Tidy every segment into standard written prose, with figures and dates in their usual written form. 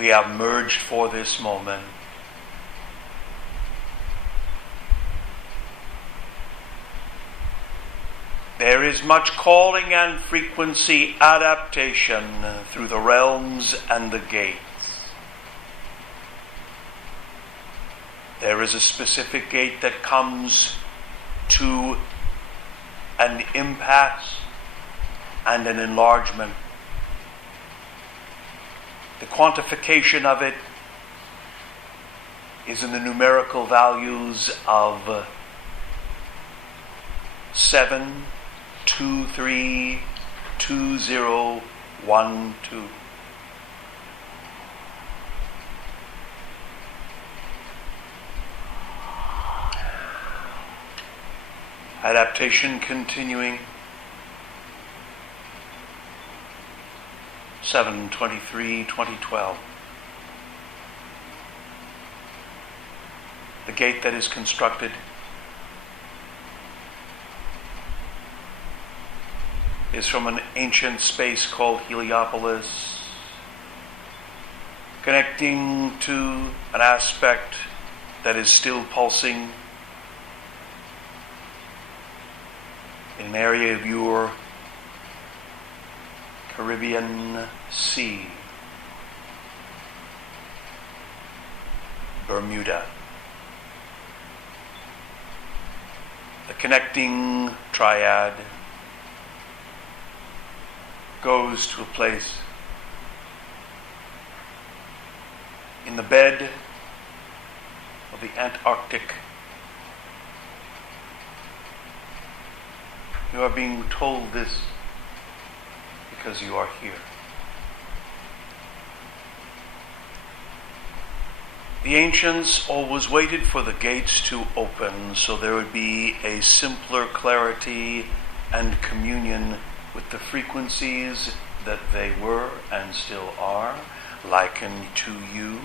We have merged for this moment. There is much calling and frequency adaptation through the realms and the gates. There is a specific gate that comes to an impasse and an enlargement. The quantification of it is in the numerical values of 7, 2, 3, 2, 0, 1, 2. Adaptation continuing. 7/23/2012. The gate that is constructed is from an ancient space called Heliopolis, connecting to an aspect that is still pulsing in an area of your Caribbean Sea, Bermuda. The connecting triad goes to a place in the bed of the Antarctic. You are being told this because you are here. The ancients always waited for the gates to open so there would be a simpler clarity and communion with the frequencies that they were and still are likened to you,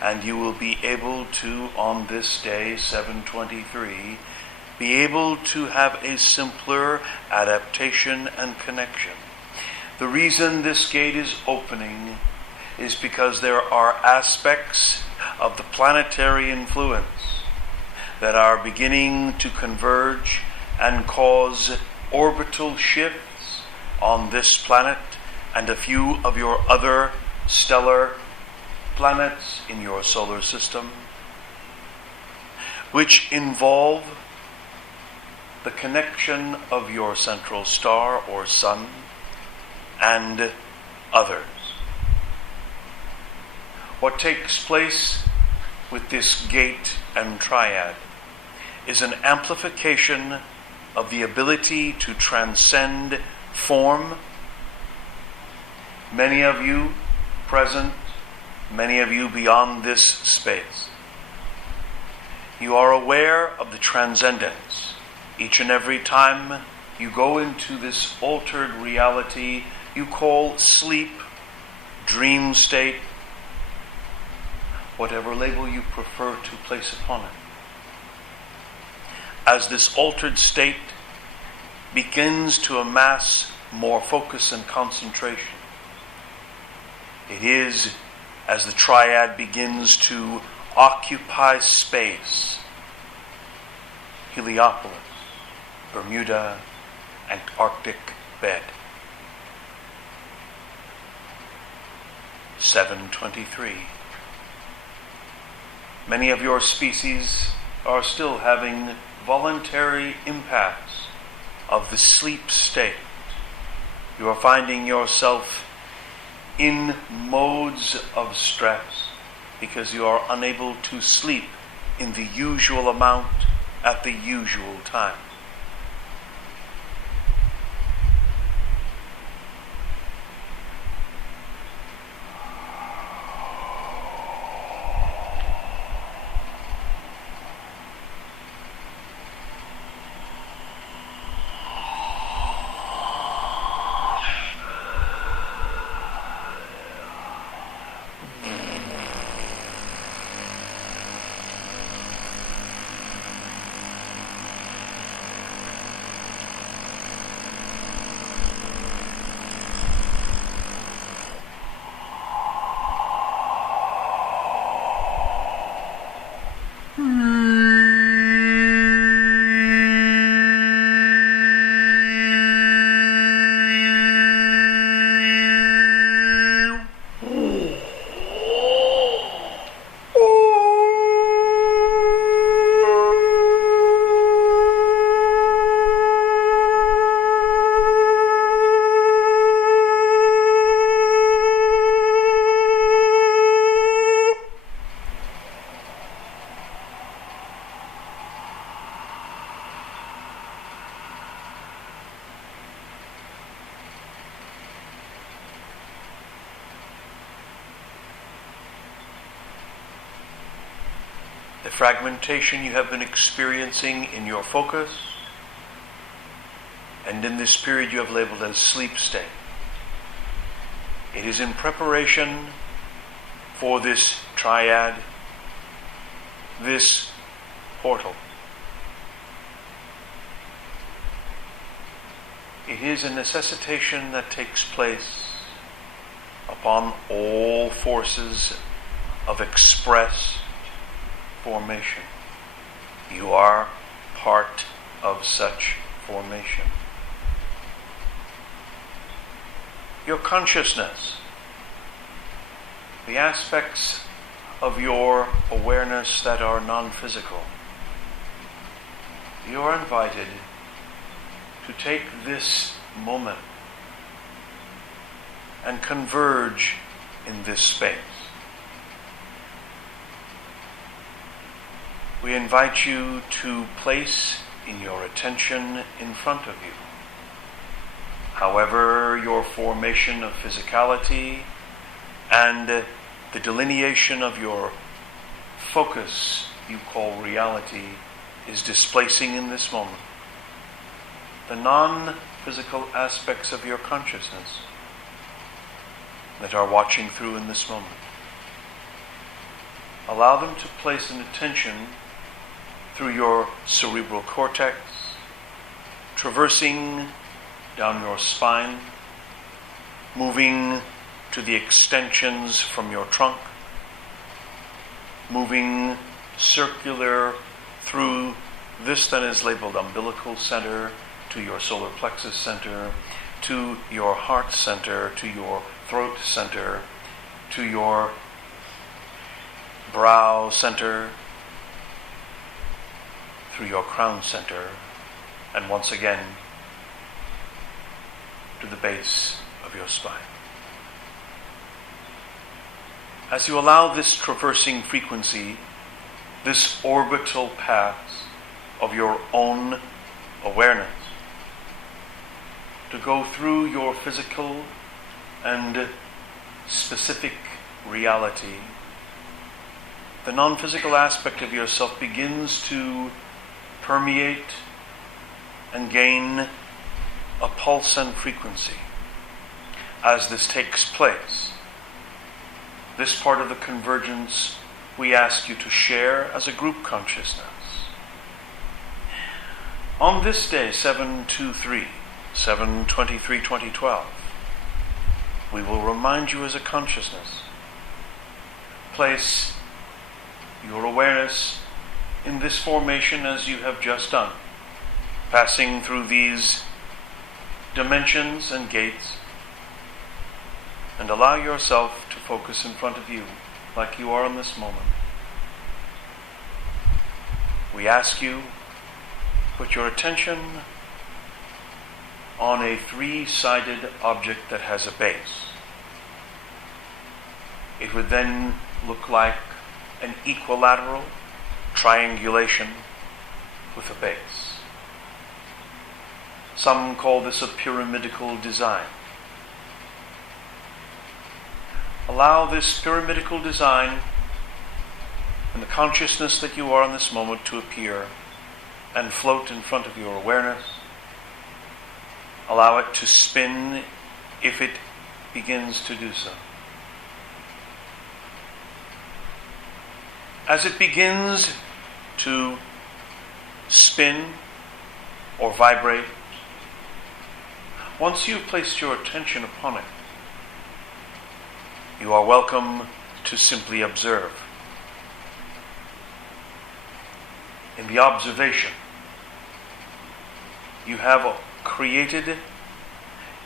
and you will be able to, on this day, 7/23, be able to have a simpler adaptation and connection. The reason this gate is opening is because there are aspects of the planetary influence that are beginning to converge and cause orbital shifts on this planet and a few of your other stellar planets in your solar system, which involve the connection of your central star or sun and others. What takes place with this gate and triad is an amplification of the ability to transcend form. Many of you present, many of you beyond this space, you are aware of the transcendence. Each and every time you go into this altered reality you call sleep, dream state, whatever label you prefer to place upon it. As this altered state begins to amass more focus and concentration, it is as the triad begins to occupy space, Heliopolis, Bermuda, Antarctic bed. 7/23. Many of your species are still having voluntary impacts of the sleep state. You are finding yourself in modes of stress because you are unable to sleep in the usual amount at the usual time. fragmentation you have been experiencing in your focus, and in this period you have labeled as sleep state. It is in preparation for this triad, this portal. It is a necessitation that takes place upon all forces of express formation. You are part of such formation. Your consciousness, the aspects of your awareness that are non-physical, you are invited to take this moment and converge in this space. We invite you to place in your attention in front of you, however your formation of physicality and the delineation of your focus you call reality is displacing in this moment. The non-physical aspects of your consciousness that are watching through in this moment. Allow them to place an attention through your cerebral cortex, traversing down your spine, moving to the extensions from your trunk, moving circular through this that is labeled umbilical center, to your solar plexus center, to your heart center, to your throat center, to your brow center, through your crown center, and once again to the base of your spine. As you allow this traversing frequency, this orbital path of your own awareness to go through your physical and specific reality, the non-physical aspect of yourself begins to permeate and gain a pulse and frequency. As this takes place, this part of the convergence we ask you to share as a group consciousness. On this day, 7/23/2012, we will remind you as a consciousness. Place your awareness in this formation as you have just done, passing through these dimensions and gates, and allow yourself to focus in front of you like you are in this moment. We ask you, put your attention on a three-sided object that has a base. It would then look like an equilateral triangulation with a base. Some call this a pyramidical design. Allow this pyramidical design and the consciousness that you are in this moment to appear and float in front of your awareness. Allow it to spin if it begins to do so. As it begins to spin or vibrate, once you've placed your attention upon it, you are welcome to simply observe. In the observation, you have created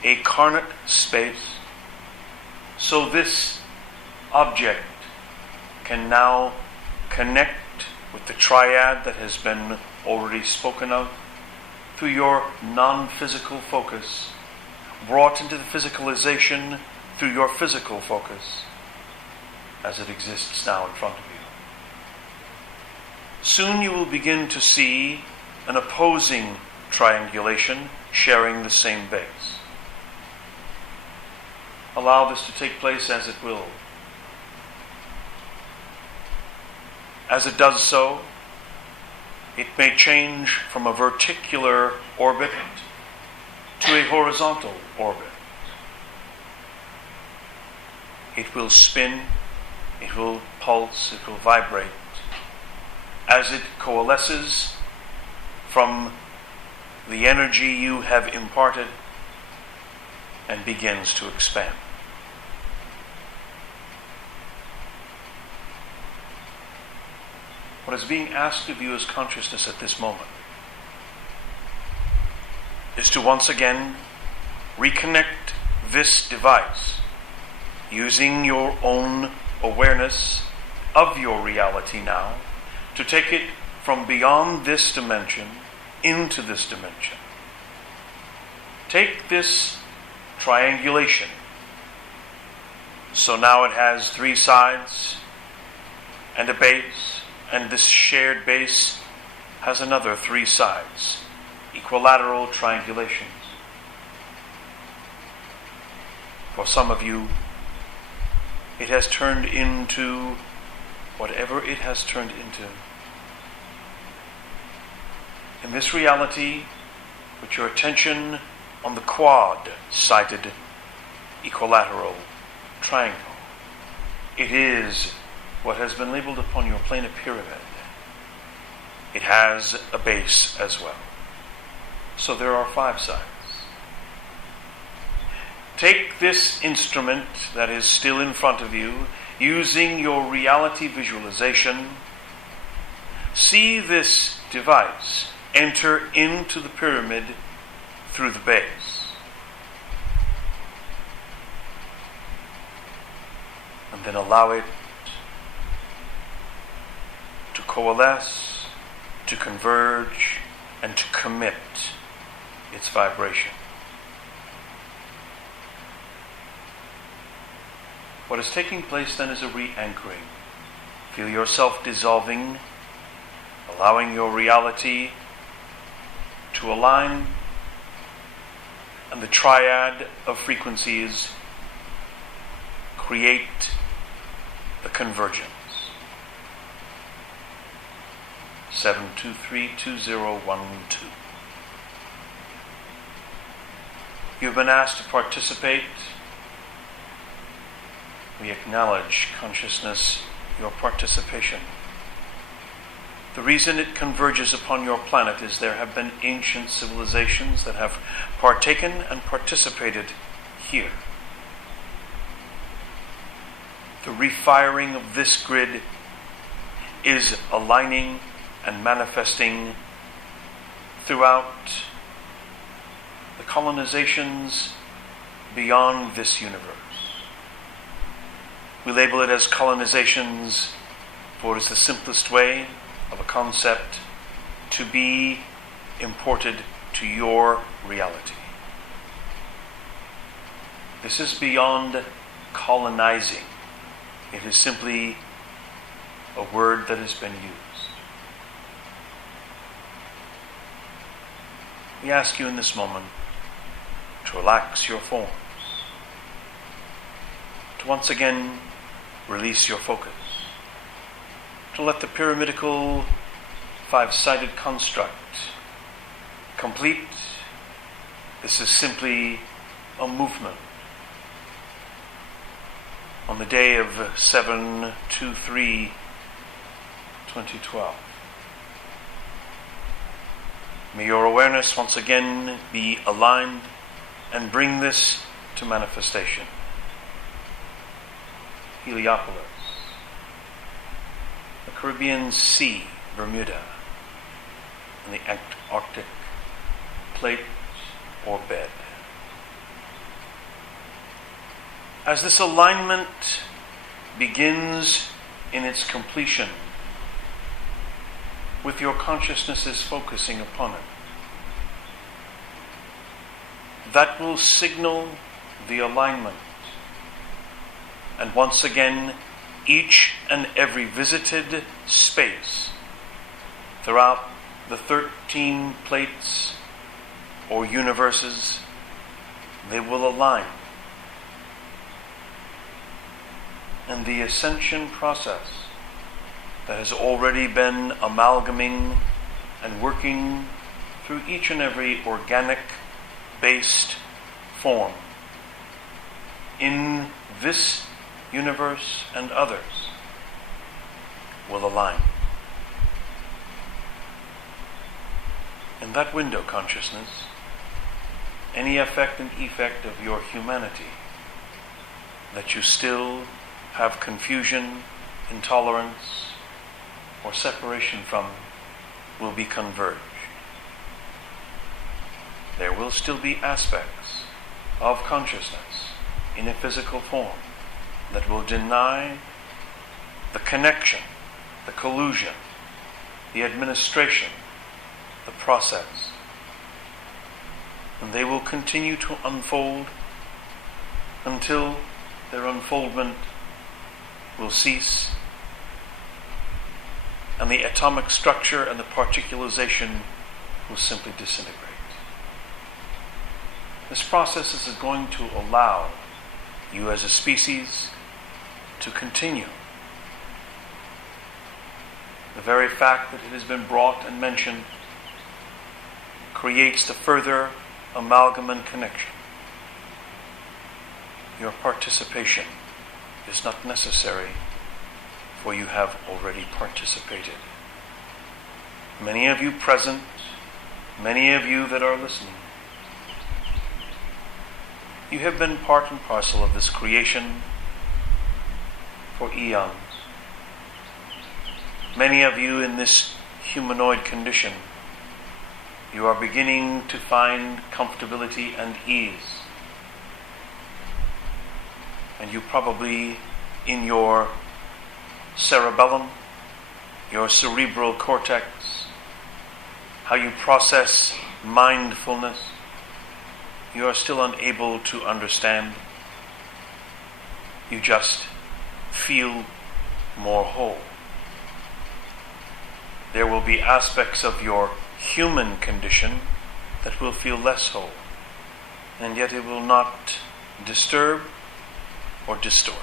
a carnate space, so this object can now connect with the triad that has been already spoken of through your non-physical focus, brought into the physicalization through your physical focus as it exists now in front of you. Soon you will begin to see an opposing triangulation sharing the same base. Allow this to take place as it will. As it does so, it may change from a verticular orbit to a horizontal orbit. It will spin, it will pulse, it will vibrate as it coalesces from the energy you have imparted and begins to expand. What is being asked of you as consciousness at this moment is to once again reconnect this device using your own awareness of your reality now, to take it from beyond this dimension into this dimension. Take this triangulation. So now it has 3 sides and a base, and this shared base has another 3 sides, equilateral triangulations. For some of you, it has turned into whatever it has turned into. In this reality, put your attention on the quad-sided equilateral triangle. It is what has been labeled upon your planar pyramid. It has a base as well. So there are 5 sides. Take this instrument that is still in front of you, using your reality visualization. See this device enter into the pyramid through the base. And then allow it to coalesce, to converge, and to commit its vibration. What is taking place then is a re-anchoring. Feel yourself dissolving, allowing your reality to align, and the triad of frequencies create the convergence. 7232012. You've been asked to participate. We acknowledge, consciousness, your participation. The reason it converges upon your planet is there have been ancient civilizations that have partaken and participated here. The refiring of this grid is aligning and manifesting throughout the colonizations beyond this universe. We label it as colonizations, for it is the simplest way of a concept to be imported to your reality. This is beyond colonizing. It is simply a word that has been used. We ask you in this moment to relax your forms, to once again release your focus, to let the pyramidical 5-sided construct complete. This is simply a movement. On the day of 7/23/2012. May your awareness once again be aligned and bring this to manifestation. Heliopolis, the Caribbean Sea, Bermuda, and the Antarctic plate or bed. As this alignment begins in its completion, with your consciousness focusing upon it, that will signal the alignment. And once again, each and every visited space throughout the 13 plates or universes, they will align. And the ascension process that has already been amalgaming and working through each and every organic-based form in this universe and others will align. In that window consciousness, any effect and effect of your humanity that you still have confusion, intolerance, or separation from will be converged. There will still be aspects of consciousness in a physical form that will deny the connection, the collusion, the administration, the process. And they will continue to unfold until their unfoldment will cease and the atomic structure and the particularization will simply disintegrate. This process is going to allow you as a species to continue. The very fact that it has been brought and mentioned creates the further amalgam and connection. Your participation is not necessary, for you have already participated. Many of you present, many of you that are listening, you have been part and parcel of this creation for eons. Many of you in this humanoid condition, you are beginning to find comfortability and ease. And you probably, in your cerebellum, your cerebral cortex, how you process mindfulness, you are still unable to understand. You just feel more whole. There will be aspects of your human condition that will feel less whole, and yet it will not disturb or distort.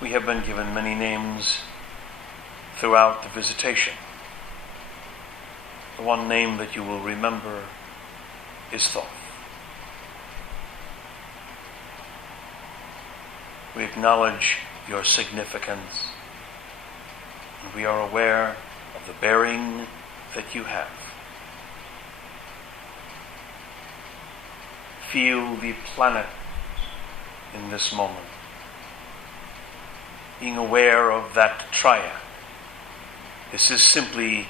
We have been given many names throughout the visitation. The one name that you will remember is Thoth. We acknowledge your significance, and we are aware of the bearing that you have. Feel the planet in this moment, being aware of that triad. This is simply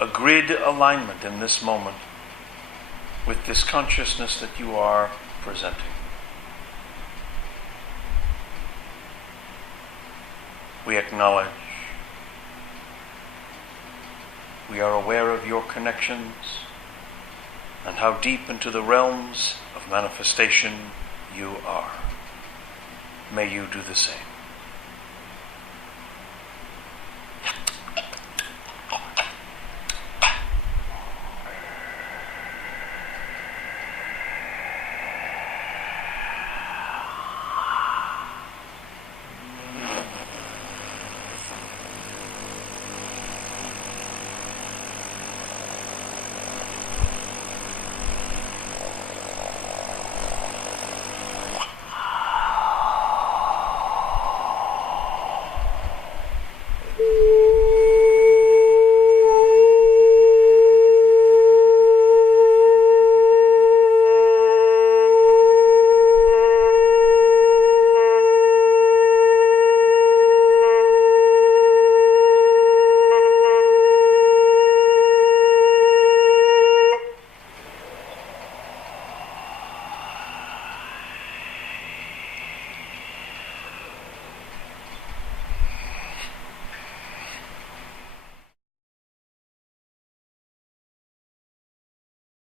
a grid alignment in this moment with this consciousness that you are presenting. We acknowledge, we are aware of your connections and how deep into the realms of manifestation you are. May you do the same.